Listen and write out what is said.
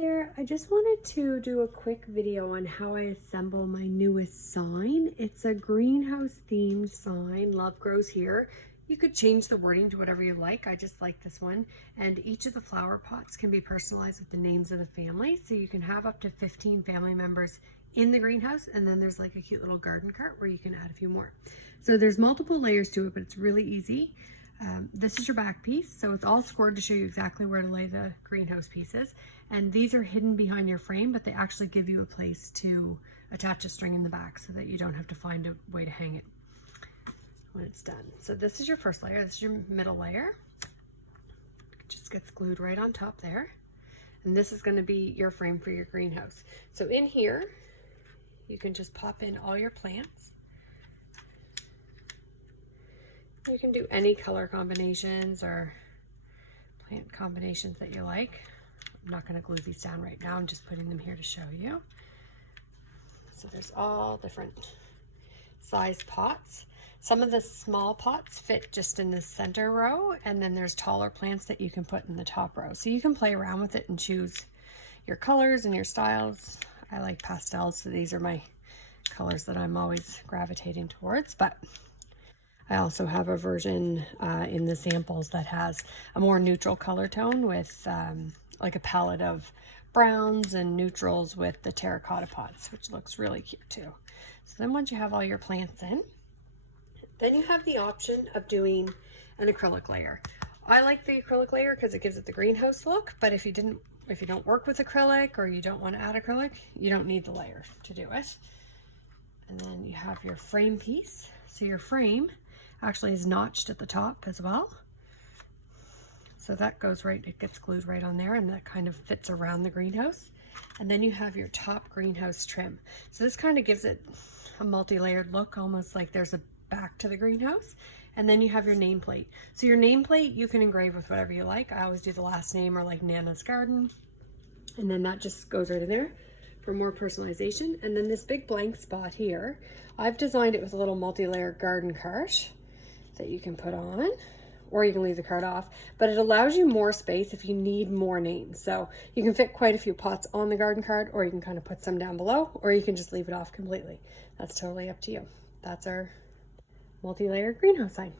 there, I just wanted to do a quick video on how I assemble my newest sign. It's a greenhouse themed sign, Love Grows Here. You could change the wording to whatever you like. I just like this one. And each of the flower pots can be personalized with the names of the family. So you can have up to 15 family members in the greenhouse. And then there's like a cute little garden cart where you can add a few more. So there's multiple layers to it, but it's really easy. This is your back piece, so it's all scored to show you exactly where to lay the greenhouse pieces. And these are hidden behind your frame, but they actually give you a place to attach a string in the back so that you don't have to find a way to hang it when it's done. So this is your first layer, this is your middle layer. It just gets glued right on top there. And this is going to be your frame for your greenhouse. So in here, you can just pop in all your plants. You can do any color combinations or plant combinations that you like. I'm not going to glue these down right now. I'm just putting them here to show you. So there's all different size pots. Some of the small pots fit just in the center row, and then there's taller plants that you can put in the top row. So you can play around with it and choose your colors and your styles. I like pastels, so these are my colors that I'm always gravitating towards, but I also have a version in the samples that has a more neutral color tone with like a palette of browns and neutrals with the terracotta pots, which looks really cute too. So then once you have all your plants in, then you have the option of doing an acrylic layer. I like the acrylic layer because it gives it the greenhouse look, but if you don't work with acrylic or you don't want to add acrylic, you don't need the layer to do it. And then you have your frame piece. So your frame actually is notched at the top as well. So that goes right, it gets glued right on there, and that kind of fits around the greenhouse. And then you have your top greenhouse trim. So this kind of gives it a multi-layered look, almost like there's a back to the greenhouse. And then you have your nameplate. So your nameplate you can engrave with whatever you like. I always do the last name or like Nana's Garden. And then that just goes right in there for more personalization. And then this big blank spot here, I've designed it with a little multi-layer garden cart that you can put on, or you can leave the card off, but it allows you more space if you need more names. So you can fit quite a few pots on the garden card, or you can kind of put some down below, or you can just leave it off completely. That's totally up to you. That's our multi-layer greenhouse sign.